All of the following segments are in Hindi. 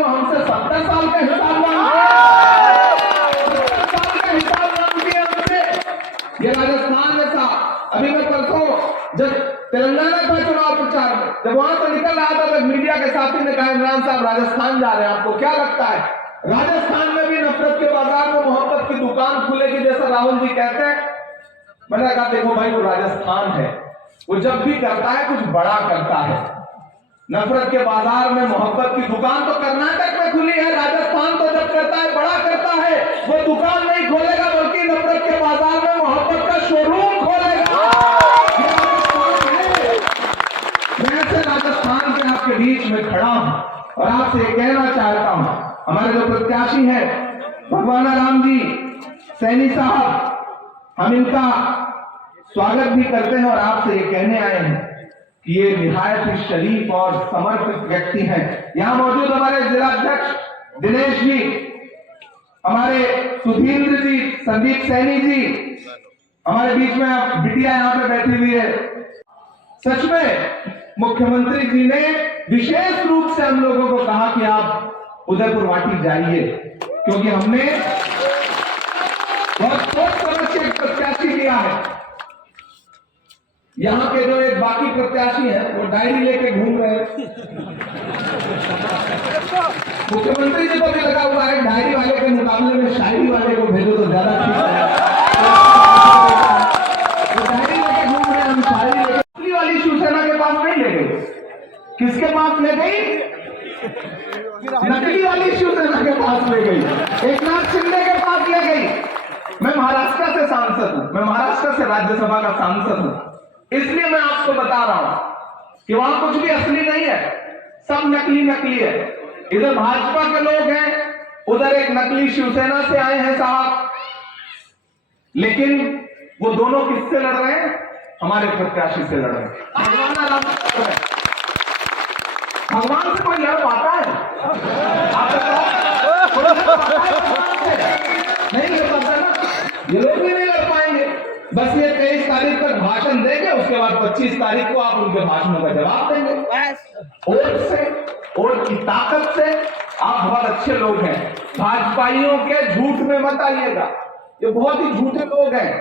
वो हमसे 70 साल का हिसाब मांगते हैं हमसे। ये राजस्थान में था। अभी मैं परसों जब तेलंगाना का चुनाव प्रचार में जब वहां से निकल रहा था तो मीडिया के साथी ने कहा इमरान साहब राजस्थान जा रहे हैं, आपको क्या लगता है राजस्थान में भी नफरत के बाजार में मोहब्बत की दुकान खुलेगी जैसा राहुल जी कहते हैं? मैंने कहा देखो भाई वो राजस्थान है, वो जब भी करता है कुछ बड़ा करता है। नफरत के बाजार में मोहब्बत की दुकान तो कर्नाटक में खुली है, राजस्थान तो जब करता है बड़ा करता है। वो दुकान नहीं खोलेगा बल्कि नफरत के बाजार में मोहब्बत का शोरूम खोलेगा। मैं ऐसे राजस्थान के आपके बीच में खड़ा हूं और आपसे ये कहना चाहता हूं, हमारे जो प्रत्याशी हैं भगवान राम जी सैनी साहब, हम इनका स्वागत भी करते हैं और आपसे ये कहने आए हैं कि ये निहायत ही शरीफ और समर्पित व्यक्ति हैं। यहां मौजूद हमारे जिलाध्यक्ष दिनेश जी, हमारे सुधींद्र जी, संदीप सैनी जी, हमारे बीच में बिटिया यहां पे बैठी हुई है। सच में मुख्यमंत्री जी ने विशेष रूप से हम लोगों को कहा कि आप उदयपुर वाटी जाइए, क्योंकि हमने बहुत सोच समझ के प्रत्याशी लिया है। यहां के जो एक बाकी प्रत्याशी हैं वो डायरी लेके घूम रहे हैं। मुख्यमंत्री जी को भी लगा हुआ है डायरी वाले के मुकाबले में शायरी वाले को भेजो तो ज्यादा ठीक है। वो डायरी लेके घूम रहे हैं, हम शायरी लेके। असली वाली शिवसेना के पास नहीं ले गई, किसके पास ले गई? नकली वाली शिवसेना के पास ले गई, एकनाथ शिंदे के पास ले गई। मैं महाराष्ट्र से सांसद हूं, मैं महाराष्ट्र से राज्यसभा का सांसद हूं, इसलिए मैं आपको बता रहा हूं कि वहां कुछ भी असली नहीं है, सब नकली नकली है। इधर भाजपा के लोग हैं, उधर एक नकली शिवसेना से आए हैं साहब, लेकिन वो दोनों किससे लड़ रहे हैं? हमारे प्रत्याशी से लड़ रहे हैं। भगवान से कोई लड़ पाता है? नहीं लड़ पाता ना, ये लोग भी नहीं लड़ पाएंगे। बस ये 23 तारीख तक भाषण देंगे, उसके बाद 25 तारीख को आप उनके भाषणों का जवाब देंगे। वोट से, वोट की ताकत से। आप बहुत अच्छे लोग हैं, भाजपाइयों के झूठ में मत आइएगा, ये बहुत ही झूठे लोग हैं।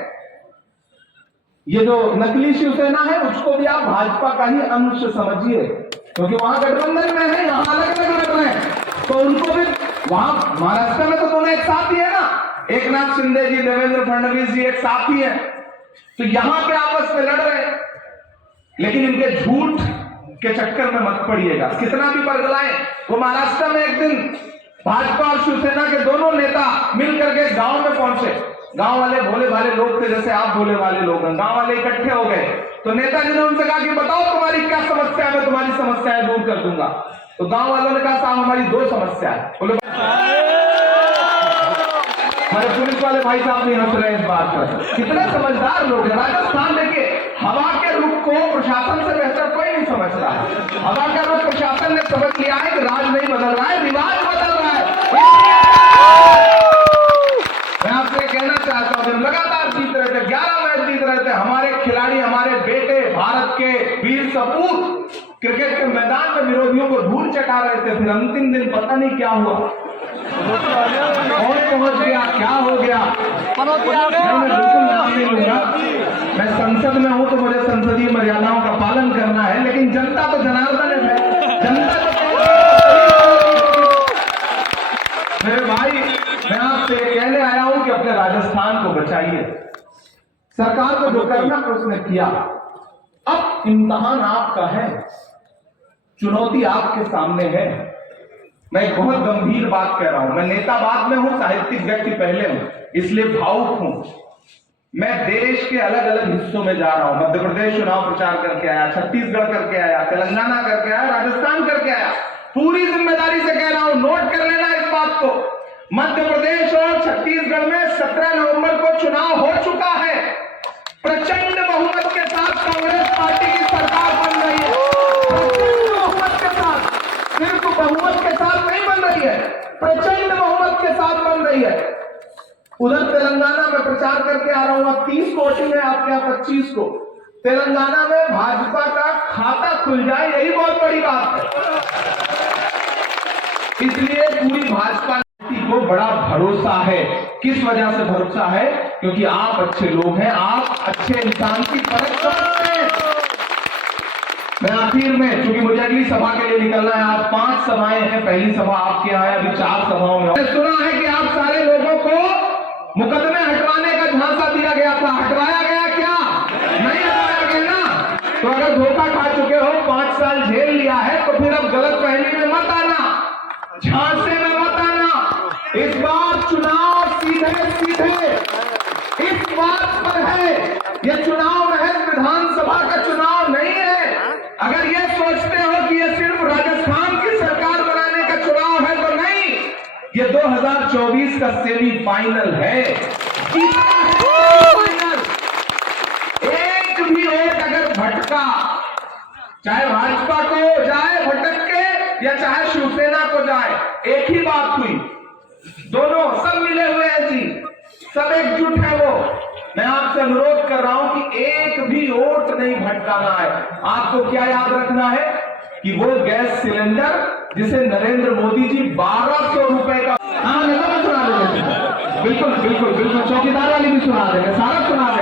ये जो नकली शिवसेना है उसको भी आप भाजपा का ही अंश समझिए, क्योंकि वहां गठबंधन में है, यहाँ अलग अलग लड़ रहे हैं, तो उनको भी वहां महाराष्ट्र में तो दोनों एक साथ ही है ना, एकनाथ शिंदे जी, देवेंद्र फडणवीस जी एक साथ ही है, तो यहां पे आपस में लड़ रहे हैं। लेकिन इनके झूठ के चक्कर में मत पड़िएगा, कितना भी बरगलाएं। वो महाराष्ट्र में एक दिन भाजपा और शिवसेना के दोनों नेता मिलकर के गांव में पहुंचे। गांव वाले भोले भाले लोग थे, जैसे आप भोले भाले लोग हैं। गांव वाले इकट्ठे हो गए तो नेताजी ने उनसे कहा कि बताओ तुम्हारी क्या समस्या है, मैं तुम्हारी समस्याएं दूर कर दूंगा। तो गांव वालों ने कहा साहब हमारी 2 समस्या है। बोले हमारे पुलिस वाले भाई साहब नहीं हंस रहे हैं इस बात पर, कितने समझदार लोग हैं। राजस्थान देखिए, हवा के रुख को प्रशासन से बेहतर कोई नहीं समझता है। हवा का रुख प्रशासन ने समझ लिया है कि राज नहीं बदल रहा है, रिवाज बदल रहा है। मैं आपसे कहना चाहता हूं, जब लगातार जीत रहे थे, 11 मैच जीत रहे थे, हमारे खिलाड़ी, हमारे बेटे, भारत के वीर सपूत क्रिकेट के मैदान में विरोधियों को धूल चटा रहे थे, फिर अंतिम दिन पता नहीं क्या हुआ, कौन पहुंच गया, क्या हो गया, मैं बिल्कुल नाम नहीं लूंगा। मैं संसद में हूं तो मुझे संसदीय मर्यादाओं का पालन करना है, लेकिन जनता तो जनार्दन है, जनता तो मेरे भाई, मैं आपसे कहने आया हूं कि अपने राजस्थान को बचाइए। सरकार को जो करना उसने किया, अब इम्तिहान आपका है, चुनौती आपके सामने है। मैं एक बहुत गंभीर बात कह रहा हूं, मैं नेता बाद में हूं, साहित्यिक व्यक्ति पहले हूं, इसलिए भावुक हूं। मैं देश के अलग अलग हिस्सों में जा रहा हूं, मध्य प्रदेश चुनाव प्रचार करके आया, छत्तीसगढ़ करके आया, तेलंगाना करके आया, राजस्थान करके आया। पूरी जिम्मेदारी से कह रहा हूं, नोट कर लेना इस बात को, मध्य प्रदेश और छत्तीसगढ़ में 17 नवंबर को चुनाव हो चुका है। प्रचंड बहुमत के साथ कांग्रेस पार्टी की सरकार बन रही है। प्रचंड बहुमत के साथ, सिर्फ बहुमत के साथ नहीं बन रही है, प्रचंड बहुमत के साथ बन रही है। उधर तेलंगाना में प्रचार करके आ रहा हूं, अब 30 को वोटिंग है, आपके यहाँ 25 को। तेलंगाना में भाजपा का खाता खुल जाए, यही बहुत बड़ी बात है। इसलिए पूरी भाजपा को बड़ा भरोसा है। किस वजह से भरोसा है? क्योंकि आप अच्छे लोग हैं, आप अच्छे इंसान की परख करते हैं। मैं आखिर में, क्योंकि मुझे अगली सभा के लिए निकलना है, आज 5 सभाएं हैं, पहली सभा आपके यहाँ है, अभी 4 सभाओं में सुना है कि आप सारे लोगों को मुकदमे हटवाने का झांसा दिया गया था। हटवाया गया क्या? नहीं हटवाया गया ना? तो अगर धोखा खा चुके हो, 5 साल झेल लिया है, तो फिर अब गलत फहमी में मत आना, झांसे में मत आना। इस बार चुनाव सीधे सीधे इस बात पर है, यह चुनाव महज विधानसभा का चुनाव नहीं है। अगर ये सोचते हो कि ये सिर्फ राजस्थान की सरकार बनाने का चुनाव है, तो नहीं, ये 2024 का सेमीफाइनल है। एक भी वोट अगर भटका, चाहे भाजपा को जाए भटक के या चाहे शिवसेना को जाए, एक ही बात हुई, दोनों सब मिले हुए हैं जी, सब एकजुट है। वो मैं आपसे अनुरोध कर रहा हूं कि एक भी वोट नहीं भटकाना है। आपको क्या याद रखना है कि वो गैस सिलेंडर जिसे नरेंद्र मोदी जी 1200 रुपए का, हाँ सुना देंगे, बिल्कुल बिल्कुल बिल्कुल, चौकीदार वाली भी सुना देंगे, सारा सुना देंगे।